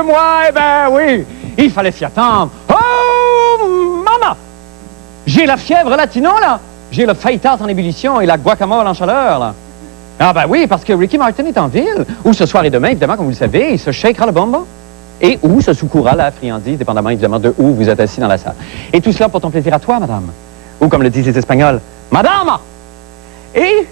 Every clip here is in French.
que moi, eh ben oui, il fallait s'y attendre. Oh, maman! J'ai la fièvre latino, là. J'ai le fajitas en ébullition et la guacamole en chaleur, là. Ah ben oui, parce que Ricky Martin est en ville, où ce soir et demain, évidemment, comme vous le savez, il se shakera le bonbon. Et où se soucourra la friandise, dépendamment évidemment de où vous êtes assis dans la salle. Et tout cela pour ton plaisir à toi, madame. Ou comme le disent les Espagnols, madame! Et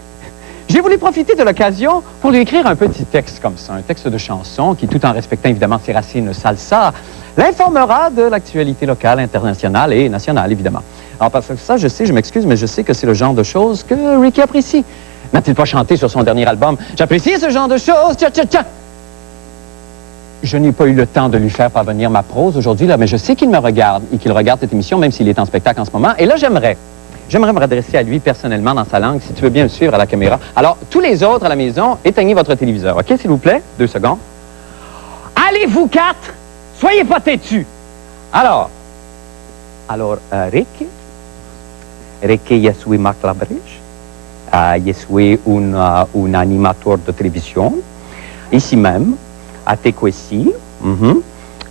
j'ai voulu profiter de l'occasion pour lui écrire un petit texte comme ça, un texte de chanson qui, tout en respectant évidemment ses racines salsa, l'informera de l'actualité locale, internationale et nationale, évidemment. Alors, parce que ça, je sais, je m'excuse, mais je sais que c'est le genre de choses que Ricky apprécie. N'a-t-il pas chanté sur son dernier album? J'apprécie ce genre de choses, tcha tcha tcha! Je n'ai pas eu le temps de lui faire parvenir ma prose aujourd'hui, là, mais je sais qu'il me regarde et qu'il regarde cette émission, même s'il est en spectacle en ce moment. Et là, j'aimerais me redresser à lui personnellement dans sa langue, si tu veux bien le suivre à la caméra. Alors, tous les autres à la maison, éteignez votre téléviseur, OK, s'il vous plaît? 2 secondes. Allez, vous 4, soyez pas têtus. Alors, Ricky, je suis Marc Labrèche. Je suis un animateur de télévision, ici même. À Tequessi,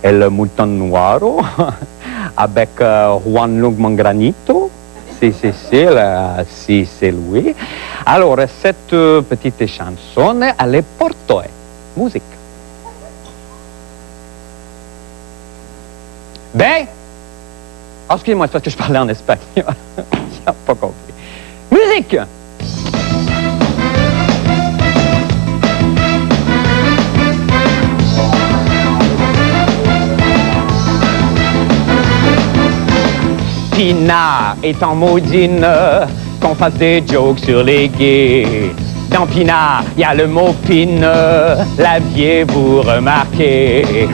El Mouton Noiro, avec Juan Lugman Granito. Si, c'est lui. Alors, cette petite chanson, elle est pour toi. Musique. Ben, excusez-moi, c'est parce que je parlais en espagnol. Je n'ai pas compris. Musique! Pinard est en maudine, qu'on fasse des jokes sur les gays. Dans Pinard, il y a le mot pine, l'aviez-vous remarqué?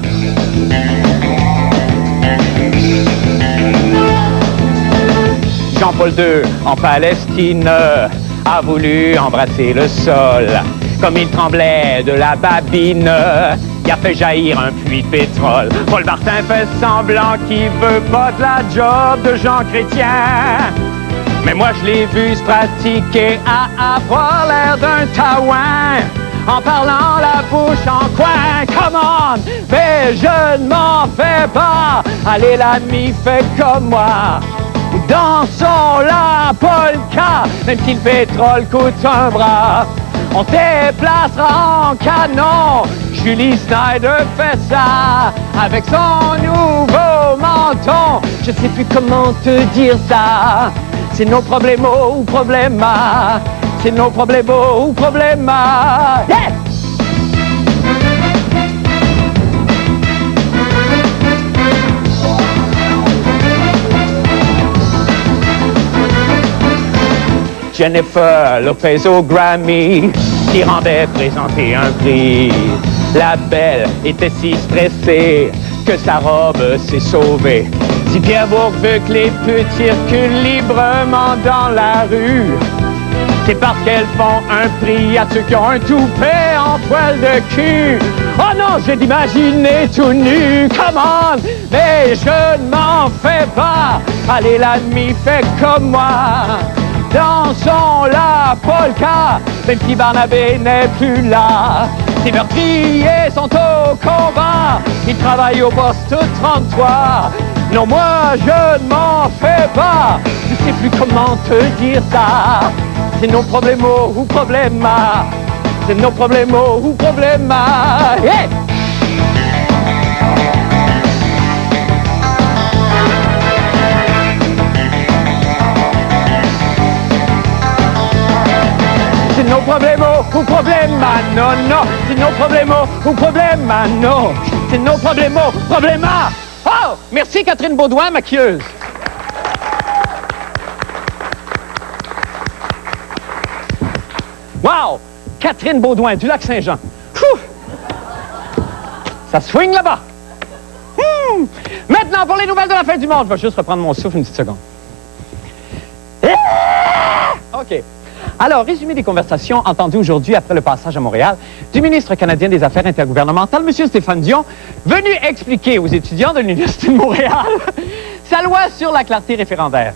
Jean-Paul II, en Palestine, a voulu embrasser le sol. Comme il tremblait de la babine, il a fait jaillir un puits de pétrole. Paul Martin fait semblant qu'il veut pas de la job de Jean Chrétien. Mais moi je l'ai vu se pratiquer à avoir l'air d'un taouin, en parlant la bouche en coin. Come on, mais je ne m'en fais pas. Allez l'ami, fais comme moi. Dansons la polka, même si le pétrole coûte un bras. On déplacera en canon. Julie Snyder fait ça avec son nouveau menton. Je sais plus comment te dire ça. C'est nos problèmes ou problèmes. C'est nos problèmes ou problèmes. Yeah! Jennifer Lopez au Grammy, qui rendait présenter un prix. La belle était si stressée que sa robe s'est sauvée. Si Pierre Bourque veut que les putes circulent librement dans la rue, c'est parce qu'elles font un prix à ceux qui ont un toupet en poil de cul. Oh non, j'ai d'imaginer tout nu, come on, mais je ne m'en fais pas. Allez l'ami, fais comme moi. Dansons la polka, même si Barnabé n'est plus là. Ces meurtriers sont au combat, ils travaillent au poste 33. Non, moi je ne m'en fais pas, je sais plus comment te dire ça. C'est nos problèmes ou problèmes, c'est nos problèmes ou problèmes. Yeah! C'est nos problèmes ou problèmes, non, non. C'est nos problèmes ou problèmes, non. C'est nos problèmes ou problèmes. Oh! Merci Catherine Baudouin, maquilleuse. Wow! Catherine Baudouin, du Lac-Saint-Jean. Ça swing là-bas. Maintenant, pour les nouvelles de la fin du monde, je vais juste reprendre mon souffle une petite seconde. OK. Alors, résumé des conversations entendues aujourd'hui après le passage à Montréal du ministre canadien des Affaires intergouvernementales, M. Stéphane Dion, venu expliquer aux étudiants de l'Université de Montréal sa loi sur la clarté référendaire.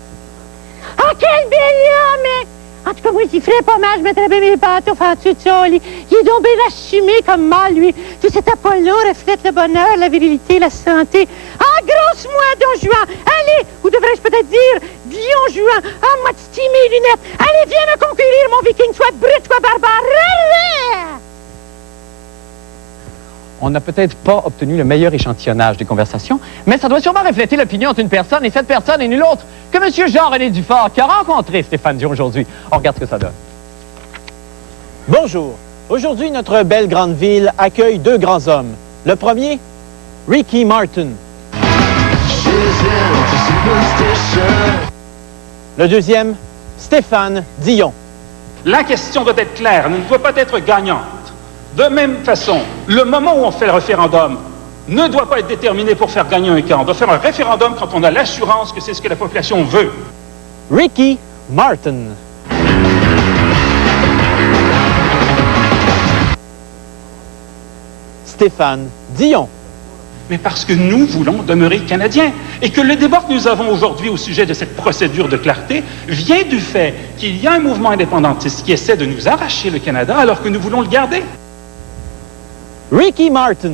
OK, bien là, mais En tout cas, moi, j'y ferais pas mal. Je mettrais bien mes pantoufles en dessous de ça. Il est donc bien assumé comme mal, lui. Tout cet Apollon reflète le bonheur, la virilité, la santé. Ah, grosse-moi, Don Juan. Allez, ou devrais-je peut-être dire, Dion Juan. Ah, moi, tu mes lunettes. Allez, viens me conquérir, mon viking, soit brut, soit barbare. On n'a peut-être pas obtenu le meilleur échantillonnage des conversations, mais ça doit sûrement refléter l'opinion d'une personne, et cette personne est nulle autre que M. Jean-René Dufort, qui a rencontré Stéphane Dion aujourd'hui. On regarde ce que ça donne. Bonjour. Aujourd'hui, notre belle grande ville accueille deux grands hommes. Le premier, Ricky Martin. Le deuxième, Stéphane Dion. La question doit être claire, elle ne doit pas être gagnante. De même façon, le moment où on fait le référendum ne doit pas être déterminé pour faire gagner un camp. On doit faire un référendum quand on a l'assurance que c'est ce que la population veut. Ricky Martin. Stéphane Dion. Mais parce que nous voulons demeurer Canadiens et que le débat que nous avons aujourd'hui au sujet de cette procédure de clarté vient du fait qu'il y a un mouvement indépendantiste qui essaie de nous arracher le Canada alors que nous voulons le garder. Ricky Martin.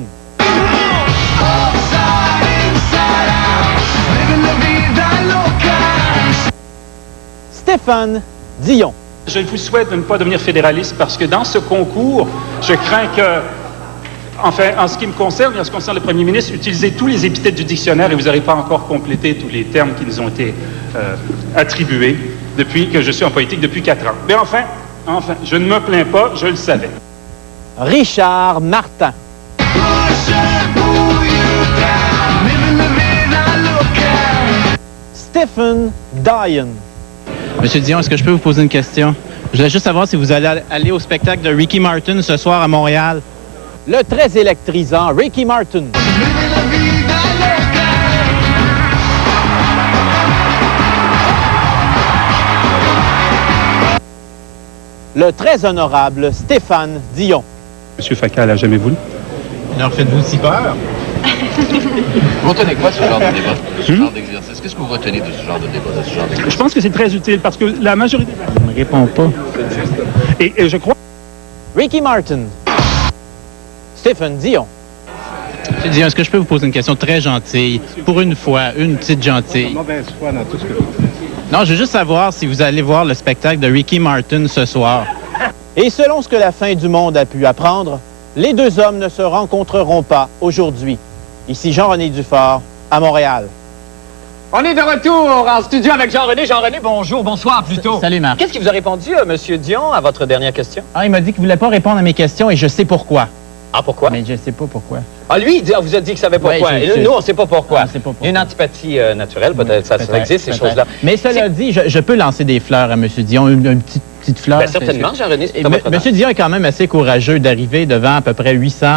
Stéphane Dion. Je vous souhaite de ne pas devenir fédéraliste parce que dans ce concours, je crains que, enfin, en ce qui me concerne et en ce qui concerne le premier ministre, utilisez tous les épithètes du dictionnaire et vous n'aurez pas encore complété tous les termes qui nous ont été attribués depuis que je suis en politique depuis 4 ans. Mais enfin, je ne me plains pas, je le savais. Richard Martin. Stephen Dion. Monsieur Dion, est-ce que je peux vous poser une question? Je voulais juste savoir si vous allez aller au spectacle de Ricky Martin ce soir à Montréal. Le très électrisant Ricky Martin. Le très honorable Stéphane Dion. Monsieur Facal a jamais voulu. Alors faites-vous si peur? Vous retenez quoi de ce genre de débat, de ce genre d'exercice? Qu'est-ce que vous retenez de ce genre de débat, de ce genre d'exercice? Je pense que c'est très utile parce que la majorité... Je ne réponds pas. Et je crois... Ricky Martin. Stephen Dion. Monsieur Dion, est-ce que je peux vous poser une question très gentille? Pour une fois, une petite gentille. Mauvaise foi dans tout ce que vous dites. Non, je veux juste savoir si vous allez voir le spectacle de Ricky Martin ce soir. Et selon ce que la fin du monde a pu apprendre, les deux hommes ne se rencontreront pas aujourd'hui. Ici Jean-René Dufort, à Montréal. On est de retour en studio avec Jean-René. Jean-René, bonjour, bonsoir plutôt. Salut Marc. Qu'est-ce qui vous a répondu, M. Dion, à votre dernière question? Ah, il m'a dit qu'il ne voulait pas répondre à mes questions et je sais pourquoi. Ah, pourquoi? Mais je ne sais pas pourquoi. Ah, lui, il vous a dit qu'il savait pourquoi. Ouais, Et nous, on ne sait pas pourquoi. On sait pas pourquoi. Il y a une antipathie naturelle, peut-être, ça existe, ces peut-être. choses-là. Mais cela dit, je peux lancer des fleurs à M. Dion, une petite fleur. Ben, certainement, Jean-René, c'est Et à votre honneur. M. Dion est quand même assez courageux d'arriver devant à peu près 800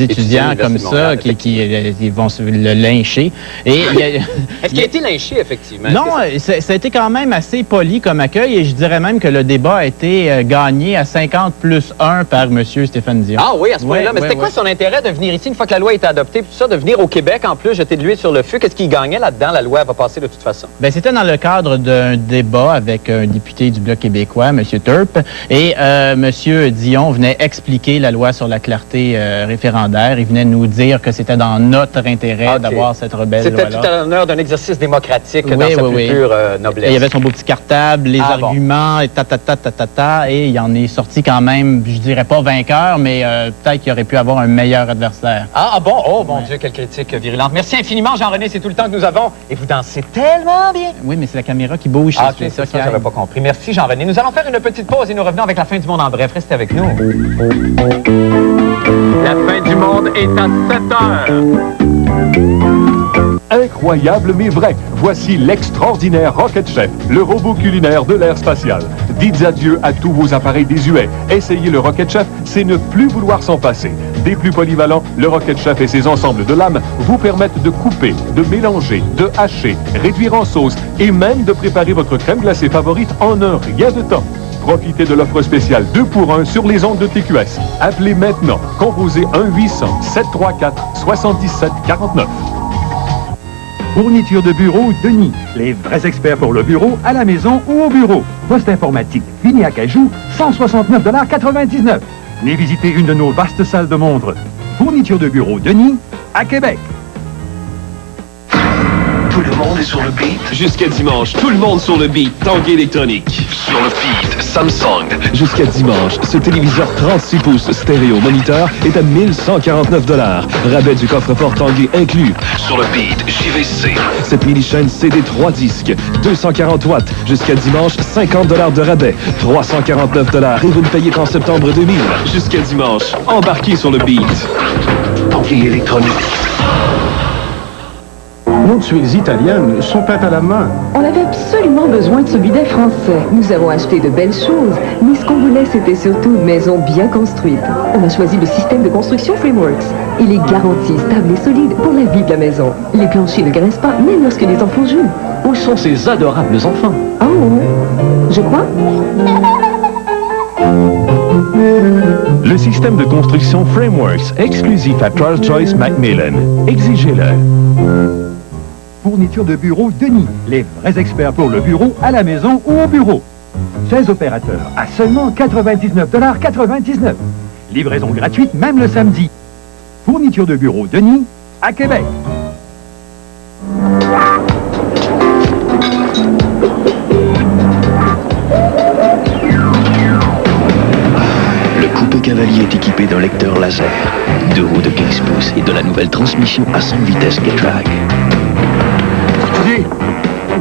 étudiants comme ça qui vont se le lyncher. Est-ce qu'il a été lynché, effectivement? Non, ça a été quand même assez poli comme accueil et je dirais même que le débat a été gagné à 50+1 par M. Stéphane Dion. Ah oui, à ce point-là. Ouais, Mais c'était quoi son intérêt de venir ici, une fois que la loi a été adoptée, puis tout ça, de venir au Québec, en plus, jeter de l'huile sur le feu? Qu'est-ce qu'il gagnait là-dedans? La loi va passer de toute façon. Ben, c'était dans le cadre d'un débat avec un député du Bloc québécois, M. Turp, et M. Dion venait expliquer la loi sur la clarté référendaire. Il venait nous dire que c'était dans notre intérêt d'avoir cette rebelle loi-là. C'était tout à l'honneur d'un exercice démocratique dans sa plus pure noblesse. Et il y avait son beau petit cartable, les arguments, et et il en est sorti quand même, je dirais pas vainqueur, mais peut-être qu'il aurait pu avoir un meilleur adversaire. Ah bon? Oh mon Dieu, quelle critique virulente. Merci infiniment, Jean-René, c'est tout le temps que nous avons. Et vous dansez tellement bien. Oui, mais c'est la caméra qui bouge. Ah, c'est ça, j'avais pas compris. Merci, Jean-René. Nous allons faire une petite pause et nous revenons avec la fin du monde en bref. Restez avec nous. La fin du monde est à 7 heures. Incroyable mais vrai, voici l'extraordinaire Rocket Chef, le robot culinaire de l'ère spatiale. Dites adieu à tous vos appareils désuets. Essayez le Rocket Chef, c'est ne plus vouloir s'en passer. Des plus polyvalents, le Rocket Chef et ses ensembles de lames vous permettent de couper, de mélanger, de hacher, réduire en sauce et même de préparer votre crème glacée favorite en un rien de temps. Profitez de l'offre spéciale 2 pour 1 sur les ondes de TQS. Appelez maintenant. Composez 1-800-734-7749. Fourniture de bureau Denis. Les vrais experts pour le bureau, à la maison ou au bureau. poste informatique fini à cajou, 169,99 $. Venez visiter une de nos vastes salles de montre. Fourniture de bureau Denis, à Québec. Tout le monde est sur le beat. Jusqu'à dimanche, tout le monde sur le beat. Tanguy électronique. Sur le beat, Samsung. Jusqu'à dimanche, ce téléviseur 36 pouces stéréo moniteur est à 1149 $. Rabais du coffre-fort Tanguy inclus. Sur le beat, JVC. Cette mini-chaîne CD 3 disques, 240 watts. Jusqu'à dimanche, 50 $ de rabais. 349 $ et vous ne payez qu'en septembre 2000. Jusqu'à dimanche, embarquez sur le beat. Tanguy électronique. Nos tuiles italiennes sont peintes à la main. On avait absolument besoin de ce bidet français. Nous avons acheté de belles choses, mais ce qu'on voulait, c'était surtout une maison bien construite. On a choisi le système de construction Frameworks. Il est garanti, stable et solide pour la vie de la maison. Les planchers ne graissent pas, même lorsque les enfants jouent. Où sont ces adorables enfants? Oh, je crois. Le système de construction Frameworks, exclusif à Charles Joyce Macmillan. Exigez-le. Fourniture de bureau Denis, les vrais experts pour le bureau, à la maison ou au bureau. 16 opérateurs à seulement 99,99 $. Livraison gratuite même le samedi. Fourniture de bureau Denis, à Québec. Le coupé cavalier est équipé d'un lecteur laser, 2 roues de 15 pouces et de la nouvelle transmission à 5 vitesses Getrag.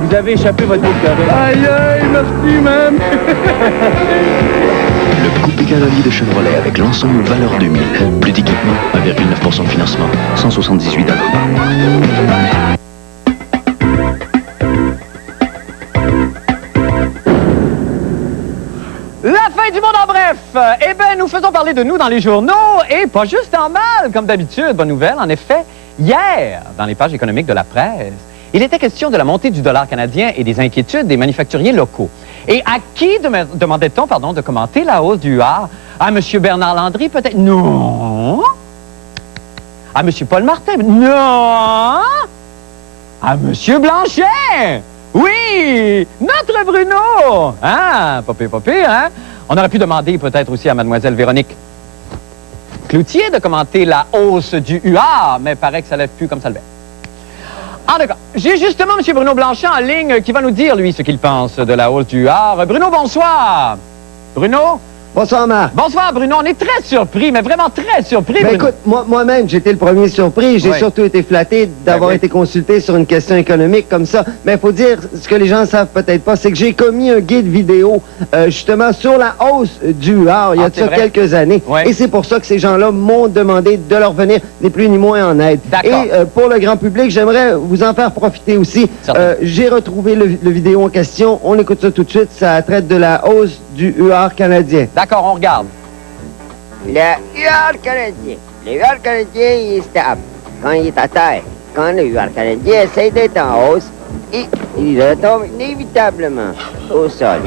Vous avez échappé votre boucle d'oreille. Aïe, aïe, merci, même. Le coupé cavalier de Chevrolet avec l'ensemble valeur 2000. Plus d'équipement, 1,9% de financement, 178 $. La fin du monde en bref! Eh bien, nous faisons parler de nous dans les journaux, et pas juste en mal, comme d'habitude. Bonne nouvelle, en effet, hier, dans les pages économiques de la presse, il était question de la montée du dollar canadien et des inquiétudes des manufacturiers locaux. Et à qui demandait-on, de commenter la hausse du UR? À M. Bernard Landry, peut-être? Non! À M. Paul Martin? Non! À M. Blanchet! Oui! Notre Bruno! Hein? Pas pire, hein? On aurait pu demander peut-être aussi à Mlle Véronique Cloutier de commenter la hausse du UR, mais paraît que ça lève plus comme ça le fait. Ah, d'accord. J'ai justement M. Bruno Blanchet en ligne qui va nous dire, lui, ce qu'il pense de la hausse du UR. Bruno, bonsoir! Bruno? Bonsoir, Marc. Bonsoir, Bruno. On est très surpris, mais vraiment très surpris, Ben Bruno. écoute, moi-même, j'étais le premier surpris. J'ai surtout été flatté d'avoir été consulté sur une question économique comme ça. Mais il faut dire, ce que les gens ne savent peut-être pas, c'est que j'ai commis un guide vidéo, justement, sur la hausse du UR, il y a de ça quelques années. Et c'est pour ça que ces gens-là m'ont demandé de leur venir, ni plus ni moins, en aide. Et pour le grand public, j'aimerais vous en faire profiter aussi. J'ai retrouvé le vidéo en question. On écoute ça tout de suite. Ça traite de la hausse du UR canadien. D'accord, on regarde. Le UR canadien. Le UR canadien, il est stable quand il est à terre. Quand le UR canadien essaie d'être en hausse, il retombe inévitablement au sol.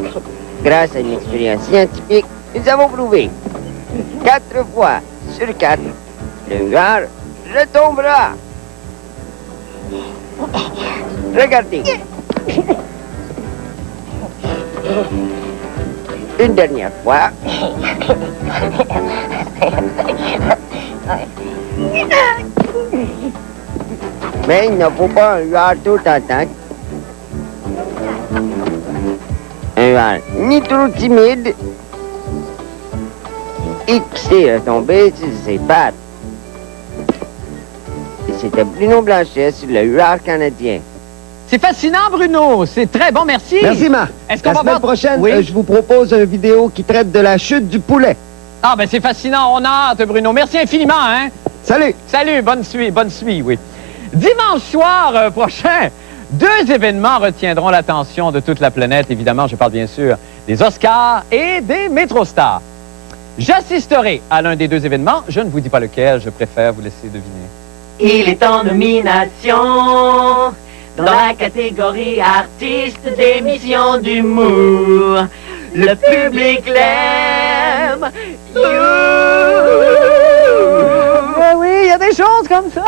Grâce à une expérience scientifique, nous avons prouvé 4 fois sur 4, le UR retombera. Regardez. Une dernière fois. Mais il ne faut pas un UR tout en temps. Un UR ni trop timide et qui sait retomber sur ses pattes. Et c'était Bruno Blanchet sur le UR canadien. C'est fascinant, Bruno. C'est très bon, merci. Merci, Marc. Est-ce qu'on La va semaine voir... prochaine, Oui. je vous propose une vidéo qui traite de la chute du poulet. Ah, ben c'est fascinant. On a hâte, Bruno. Merci infiniment, hein? Salut. Salut, bonne suite, oui. Dimanche soir prochain, 2 événements retiendront l'attention de toute la planète. Évidemment, je parle bien sûr des Oscars et des Métrostars. J'assisterai à l'un des 2 événements. Je ne vous dis pas lequel, je préfère vous laisser deviner. Il est en nomination dans la catégorie artiste d'émission d'humour. Le public l'aime. Oui, il y a des choses comme ça.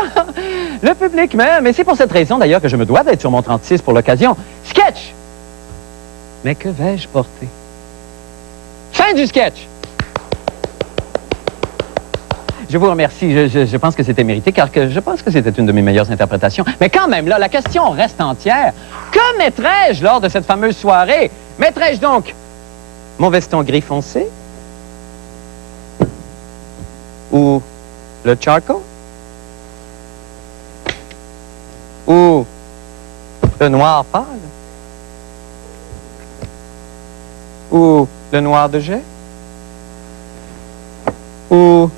Le public m'aime. Et c'est pour cette raison, d'ailleurs, que je me dois d'être sur mon 36 pour l'occasion. Sketch! Mais que vais-je porter? Fin du sketch! Je vous remercie. Je pense que c'était mérité, car je pense que c'était une de mes meilleures interprétations. Mais quand même, là, la question reste entière. Que mettrais-je lors de cette fameuse soirée? Mettrais-je donc mon veston gris foncé? Ou le charcoal? Ou le noir pâle? Ou le noir de jet? Ou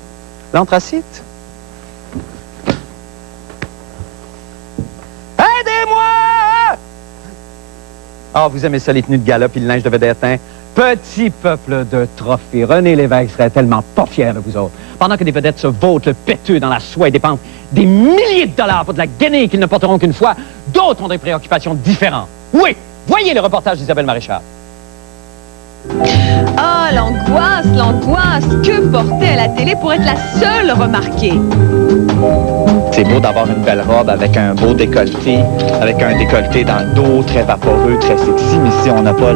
l'anthracite? Aidez-moi! Ah, vous aimez ça, les tenues de gala puis le linge de vedette, hein? Petit peuple de trophées. René Lévesque serait tellement pas fier de vous autres. Pendant que des vedettes se vautent le péteux dans la soie et dépensent des milliers de dollars pour de la guenille qu'ils ne porteront qu'une fois, d'autres ont des préoccupations différentes. Oui, voyez le reportage d'Isabelle Maréchal. Ah, l'angoisse, l'angoisse! Que porter à la télé pour être la seule remarquée? C'est beau d'avoir une belle robe avec un beau décolleté, avec un décolleté dans le dos, très vaporeux, très sexy, mais si on n'a pas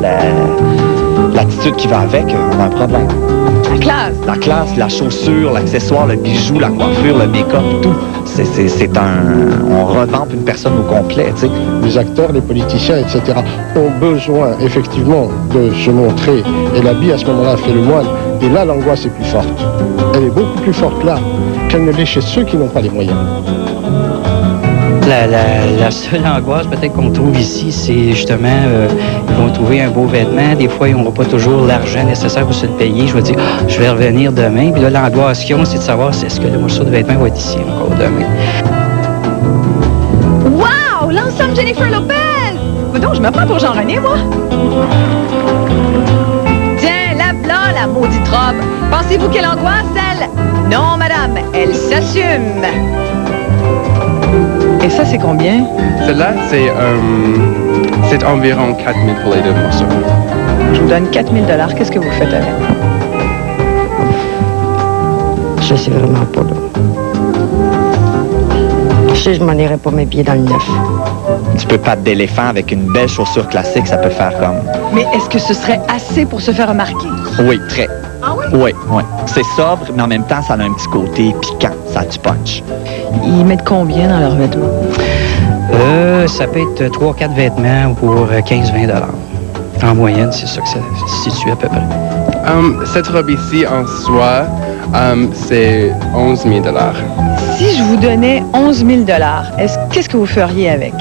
l'attitude qui va avec, on a un problème. La classe! La classe, la chaussure, l'accessoire, le bijou, la coiffure, le make-up, tout. On revampe une personne au complet, tu sais. Les acteurs, les politiciens, etc. ont besoin, effectivement, de se montrer. Et l'habit, à ce moment-là, fait le moine. Et là, l'angoisse est plus forte. Elle est beaucoup plus forte là qu'elle ne l'est chez ceux qui n'ont pas les moyens. La seule angoisse peut-être qu'on trouve ici, c'est justement, ils vont trouver un beau vêtement. Des fois, ils n'auront pas toujours l'argent nécessaire pour se le payer. Je vais dire, je vais revenir demain. Puis là, l'angoisse qu'ils ont, c'est de savoir est-ce que le morceau de vêtement va être ici encore demain. Wow! L'ensemble Jennifer Lopez! Donc, je me prends pour Jean-René, moi. Tiens, la la maudite robe. Pensez-vous qu'elle angoisse, elle? Non, madame, elle s'assume. Et ça, c'est combien? Celle-là, c'est environ 4 000 pour les deux morceaux. Je vous donne 4 000 $. Qu'est-ce que vous faites avec? Je sais vraiment pas, là. Je sais, je m'en irais pas mes pieds dans le neuf. Tu peux pas d'éléphant avec une belle chaussure classique, ça peut faire comme... Mais est-ce que ce serait assez pour se faire remarquer? Oui, très. Ah oui? Oui, oui. C'est sobre, mais en même temps, ça a un petit côté piquant, ça a du punch. Ils mettent combien dans leurs vêtements? Ça peut être 3 ou 4 vêtements pour 15-20 $. En moyenne, c'est ça que ça se situe à peu près. Cette robe ici, en soie, c'est 11 000 $. Si je vous donnais 11 000 $, qu'est-ce que vous feriez avec?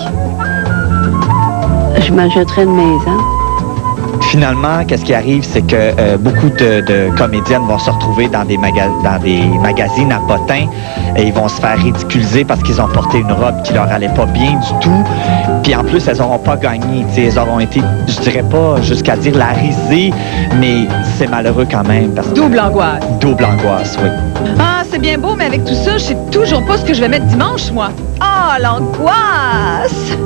Je m'achèterais une maison. Finalement, qu'est-ce qui arrive, c'est que beaucoup de comédiennes vont se retrouver dans des magazines à potins et ils vont se faire ridiculiser parce qu'ils ont porté une robe qui leur allait pas bien du tout. Puis en plus, elles n'auront pas gagné. Elles auront été, je dirais pas jusqu'à dire la risée, mais c'est malheureux quand même. Double angoisse. Double angoisse, oui. Ah, c'est bien beau, mais avec tout ça, je sais toujours pas ce que je vais mettre dimanche, moi. Ah, l'angoisse!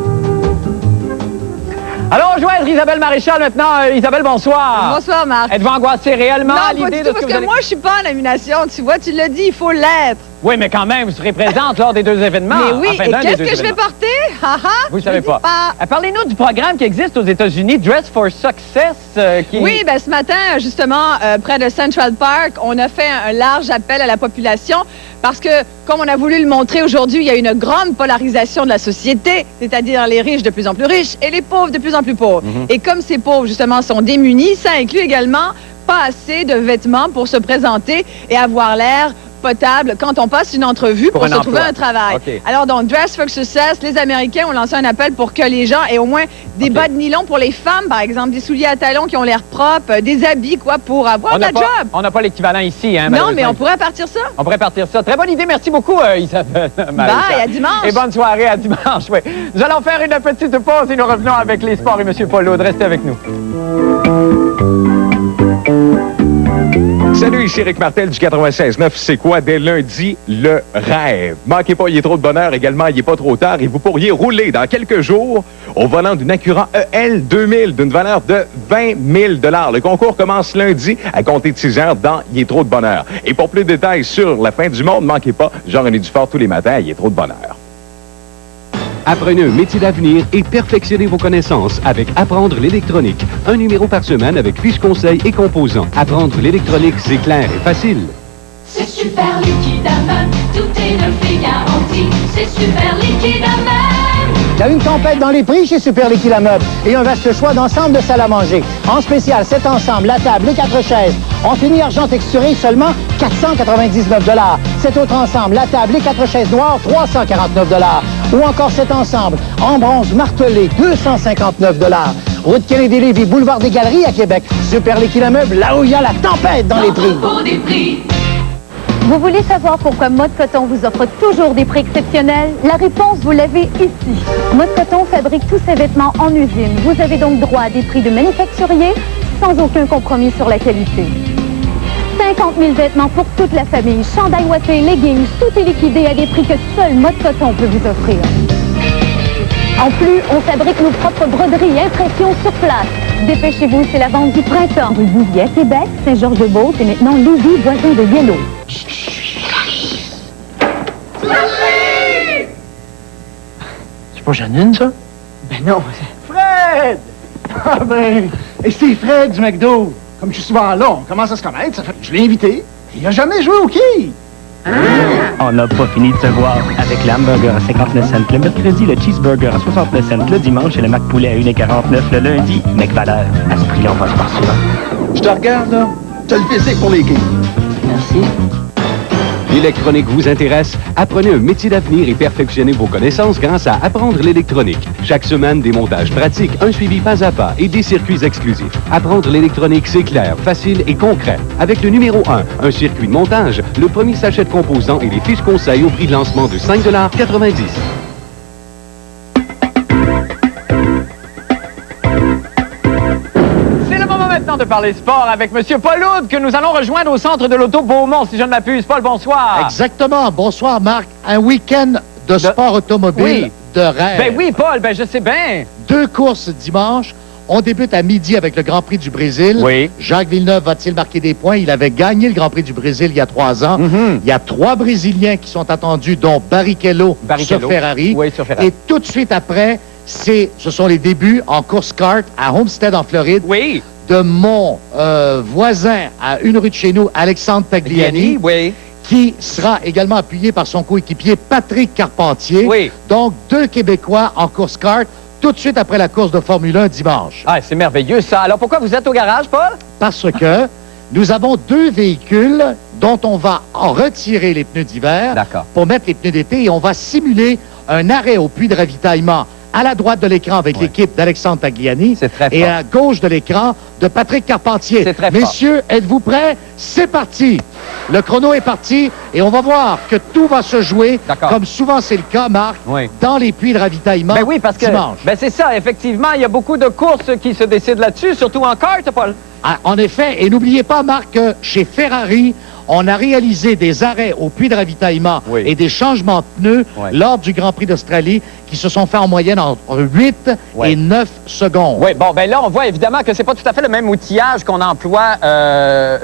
Allons joindre Isabelle Maréchal maintenant. Isabelle, bonsoir. Bonsoir, Marc. Êtes-vous angoissée réellement à Non, pas l'idée du de tout, ce parce que que vous allez... moi, je suis pas en nomination. Tu vois, tu l'as dit, il faut l'être. Oui, mais quand même, vous serez présente lors des deux événements. Mais oui, Enfin, et d'un des qu'est-ce deux que je vais événements. porter? Ha, ha, Vous ne savez je dis pas. Parlez-nous du programme qui existe aux États-Unis, Dress for Success. Qui... Oui, ben ce matin, justement, près de Central Park, on a fait un large appel à la population parce que, comme on a voulu le montrer aujourd'hui, il y a une grande polarisation de la société, c'est-à-dire les riches de plus en plus riches et les pauvres de plus en plus pauvres. Et comme ces pauvres, justement, sont démunis, ça inclut également pas assez de vêtements pour se présenter et avoir l'air potable quand on passe une entrevue pour se trouver un travail. Okay. Alors donc, Dress for Success, les Américains ont lancé un appel pour que les gens aient au moins des bas de nylon pour les femmes, par exemple, des souliers à talons qui ont l'air propres, des habits, quoi, pour avoir de la job. On n'a pas l'équivalent ici, hein, Non, mais on pourrait partir ça. On pourrait partir ça. Très bonne idée. Merci beaucoup, Isabelle. Bye, à dimanche. Et bonne soirée, à dimanche. Oui. Nous allons faire une petite pause et nous revenons avec les sports et M. Paul Aude. Restez avec nous. Salut, ici Rick Martel du 96.9. C'est quoi dès lundi? Le rêve. Manquez pas, il est trop de bonheur. Également, il est pas trop tard et vous pourriez rouler dans quelques jours au volant d'une Acura EL 2000 d'une valeur de 20 000 $. Le concours commence lundi à compter de 6 heures dans Il est trop de bonheur. Et pour plus de détails sur la fin du monde, manquez pas, Jean-René Dufort tous les matins, Il est trop de bonheur. Apprenez un métier d'avenir et perfectionnez vos connaissances avec Apprendre l'électronique. Un numéro par semaine avec fiches conseils et composants. Apprendre l'électronique, c'est clair et facile. C'est super liquide à même, tout est neuf et garanti. C'est super liquide à même. Il y a une tempête dans les prix chez Super Liquide à Meubles et un vaste choix d'ensemble de salles à manger. En spécial, cet ensemble, la table, les 4 chaises, en fini argent texturé, seulement 499 $. Cet autre ensemble, la table, les 4 chaises noires, 349 $. Ou encore cet ensemble, en bronze martelé, 259 $. Route Kennedy-Lévis, boulevard des Galeries à Québec. Super Liquide à Meubles, là où il y a la tempête dans les prix. Vous voulez savoir pourquoi Mode Coton vous offre toujours des prix exceptionnels? La réponse, vous l'avez ici. Mode Coton fabrique tous ses vêtements en usine. Vous avez donc droit à des prix de manufacturier sans aucun compromis sur la qualité. 50 000 vêtements pour toute la famille. Chandail ouaté, leggings, tout est liquidé à des prix que seul Mode Coton peut vous offrir. En plus, on fabrique nos propres broderies et impressions sur place. Dépêchez-vous, c'est la vente du printemps. Rue Bouvier à Québec, Saint-Georges-de-Beauce et maintenant Lévis, voisin de Yellow. C'est pas Janine, ça? Ben non, Fred! Ah ben, et c'est Fred du McDo. Comme je suis souvent là, on commence à se connaître, ça fait que je l'ai invité. Il a jamais joué au quai. On n'a pas fini de se voir avec l'hamburger à 59 cents le mercredi, le cheeseburger à 69 cents le dimanche et le McPoulet à 1,49 le lundi. McValeur, à ce prix-là, on va se voir souvent. Je te regarde, là. T'as le physique pour les quais. Merci. L'électronique vous intéresse? Apprenez un métier d'avenir et perfectionnez vos connaissances grâce à Apprendre l'électronique. Chaque semaine, des montages pratiques, un suivi pas à pas et des circuits exclusifs. Apprendre l'électronique, c'est clair, facile et concret. Avec le numéro 1, un circuit de montage, le premier sachet de composants et les fiches conseils au prix de lancement de 5,90 $. De parler sport avec M. Paul Oud, que nous allons rejoindre au centre de l'Auto Beaumont, si je ne m'abuse. Paul, bonsoir. Exactement. Bonsoir, Marc. Un week-end de sport automobile de rêve. Ben oui, Paul, ben je sais bien. 2 courses dimanche. On débute à midi avec le Grand Prix du Brésil. Oui. Jacques Villeneuve va-t-il marquer des points? Il avait gagné le Grand Prix du Brésil il y a 3 ans. Il y a 3 Brésiliens qui sont attendus, dont Barrichello. Sur Ferrari. Oui, sur Ferrari. Et tout de suite après, ce sont les débuts en course kart à Homestead, en Floride. Oui. De mon voisin à une rue de chez nous, Alexandre Tagliani, qui sera également appuyé par son coéquipier Patrick Carpentier. Oui. Donc, 2 Québécois en course kart, tout de suite après la course de Formule 1 dimanche. Ah, c'est merveilleux ça. Alors, pourquoi vous êtes au garage, Paul? Parce que nous avons 2 véhicules dont on va en retirer les pneus d'hiver pour mettre les pneus d'été et on va simuler un arrêt au puits de ravitaillement à la droite de l'écran avec l'équipe d'Alexandre Tagliani et à gauche de l'écran de Patrick Carpentier. Messieurs, êtes-vous prêts? C'est parti! Le chrono est parti et on va voir que tout va se jouer, comme souvent c'est le cas, Marc, dans les puits de ravitaillement dimanche. Ben c'est ça, effectivement, il y a beaucoup de courses qui se décident là-dessus, surtout en kart, Paul. Ah, en effet, et n'oubliez pas, Marc, que chez Ferrari, on a réalisé des arrêts au puits de ravitaillement et des changements de pneus lors du Grand Prix d'Australie qui se sont faits en moyenne entre 8 et 9 secondes. Oui, bon, ben là, on voit évidemment que c'est pas tout à fait le même outillage qu'on emploie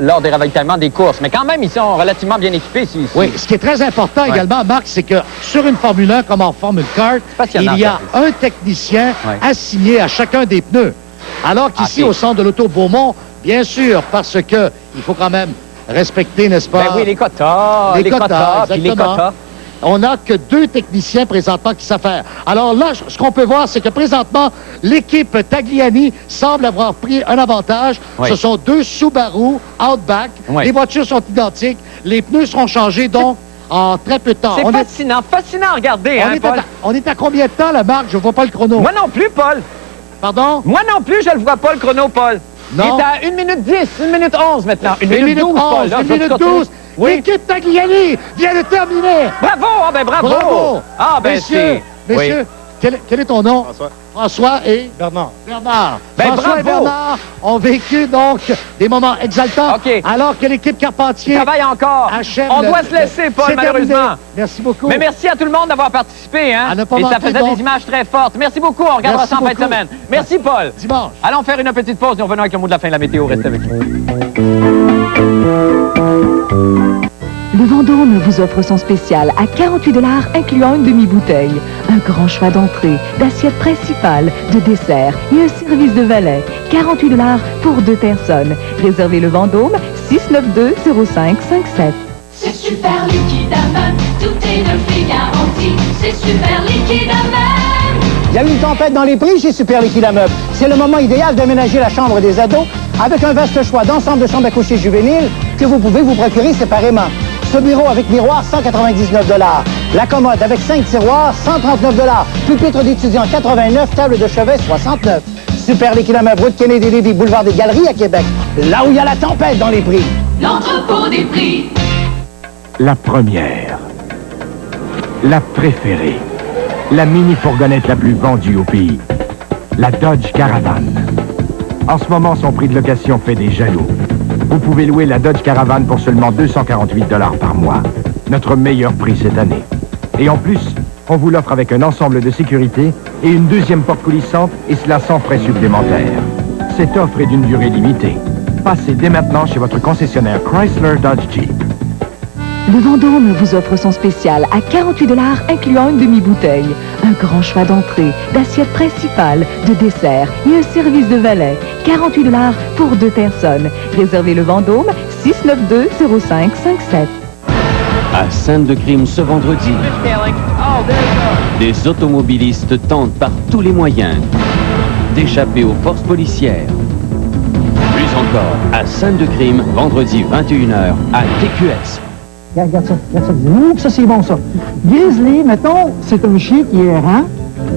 lors des ravitaillements des courses. Mais quand même, ils sont relativement bien équipés ici. Oui, ce qui est très important également, Marc, c'est que sur une Formule 1 comme en Formule Kart, il y a un technicien assigné à chacun des pneus. Alors qu'ici, au centre de l'Auto Beaumont, bien sûr, parce que il faut quand même respecter, n'est-ce pas? Ben oui, les quotas, les quotas, puis les quotas. On n'a que 2 techniciens présentement qui savent faire. Alors là, ce qu'on peut voir, c'est que présentement, l'équipe Tagliani semble avoir pris un avantage. Ce sont 2 Subaru Outback. Les voitures sont identiques. Les pneus seront changés, donc, en très peu de temps. C'est fascinant, fascinant à regarder, hein, Paul? On est à combien de temps, la Marc? Je ne vois pas le chrono. Moi non plus, Paul. Pardon? Moi non plus, je ne le vois pas, le chrono, Paul. Non. Il est à 1 minute 10, 1 minute 11 maintenant. 1 minute 12, 11, Paul. Là, 1 minute 12. L'équipe Tagliani vient de terminer. Bravo, ah ben bravo. Bravo. Ah ben Messieurs, quel est ton nom? François. François et? Bernard. Bernard. Ben, François et bravo. Bernard ont vécu donc des moments exaltants. Alors que l'équipe Carpentier travaille encore. On doit se laisser, Paul, malheureusement. Merci beaucoup. Mais merci à tout le monde d'avoir participé. Hein? Et ça faisait des images très fortes. Merci beaucoup. On regardera ça en fin de semaine. Merci, Paul. Dimanche. Allons faire une petite pause. Nous revenons avec le mot de la fin de la météo. Restez avec nous. Le Vendôme vous offre son spécial à 48 $ incluant une demi-bouteille. Un grand choix d'entrée, d'assiette principale, de dessert et un service de valet. 48 $ pour 2 personnes. Réservez le Vendôme 692-0557. C'est super liquide à même, tout est neuf et garanti. C'est super liquide à même. Il y a eu une tempête dans les prix chez Super Liquide à Meubles. C'est le moment idéal d'aménager la chambre des ados avec un vaste choix d'ensemble de chambres à coucher juvéniles que vous pouvez vous procurer séparément. Ce bureau avec miroir, 199 $. La commode avec 5 tiroirs, 139 $. Pupitre d'étudiant, 89 $. Table de chevet, 69 $. Super Liquide à Meubles, route Kennedy-Lévis, boulevard des Galeries à Québec. Là où il y a la tempête dans les prix. L'entrepôt des prix. La première. La préférée. La mini-fourgonnette la plus vendue au pays. La Dodge Caravan. En ce moment, son prix de location fait des jaloux. Vous pouvez louer la Dodge Caravan pour seulement 248 $ par mois. Notre meilleur prix cette année. Et en plus, on vous l'offre avec un ensemble de sécurité et une deuxième porte coulissante, et cela sans frais supplémentaires. Cette offre est d'une durée limitée. Passez dès maintenant chez votre concessionnaire Chrysler Dodge Jeep. Le Vendôme vous offre son spécial à 48 $ incluant une demi-bouteille. Un grand choix d'entrée, d'assiette principale, de dessert et un service de valet. 48 $ pour 2 personnes. Réservez le Vendôme 692-0557. À Sainte-de-Crime ce vendredi, des automobilistes tentent par tous les moyens d'échapper aux forces policières. Plus encore, à Sainte-de-Crime, vendredi 21h, à TQS. Regarde ça, ouh, ça c'est bon ça. Grizzly, mettons, c'est un chien qui est errant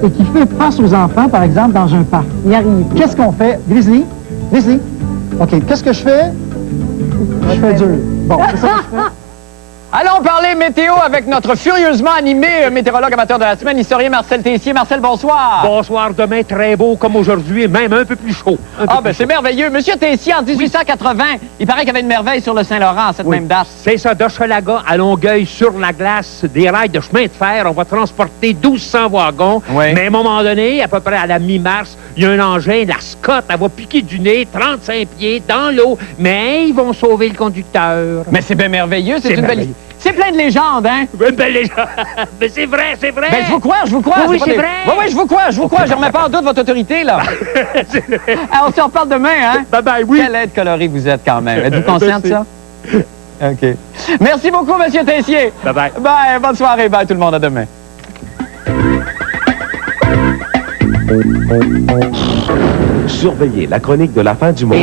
et qui fait face aux enfants, par exemple, dans un parc. Il arrive. Qu'est-ce qu'on fait? Grizzly? OK, qu'est-ce que je fais? Je fais dur. Bon, c'est ça que je fais. Allons parler météo avec notre furieusement animé météorologue amateur de la semaine, historien Marcel Tessier. Marcel, bonsoir. Bonsoir, demain très beau comme aujourd'hui, même un peu plus chaud. C'est merveilleux. Monsieur Tessier, en 1880, il paraît qu'il y avait une merveille sur le Saint-Laurent à cette même date. C'est ça, d'Hochelaga à Longueuil, sur la glace, des rails de chemin de fer. On va transporter 1200 wagons. Oui. Mais à un moment donné, à peu près à la mi-mars, il y a un engin, la Scott, elle va piquer du nez, 35 pieds, dans l'eau. Mais ils vont sauver le conducteur. Mais c'est bien merveilleux, c'est une belle... C'est plein de légendes, hein? Une belle légende. Mais c'est vrai, c'est vrai. Ben, je vous crois. Oui, c'est vrai. Oui, je vous crois. Je remets pas en doute votre autorité, là. On se reparle demain, hein? Bye-bye, oui. Quelle aide colorée vous êtes, quand même. Êtes-vous conscient de ça? OK. Merci beaucoup, Monsieur Tessier. Bye-bye. Bye, bonne soirée. Bye, tout le monde. À demain. Surveillez la chronique de la fin du monde.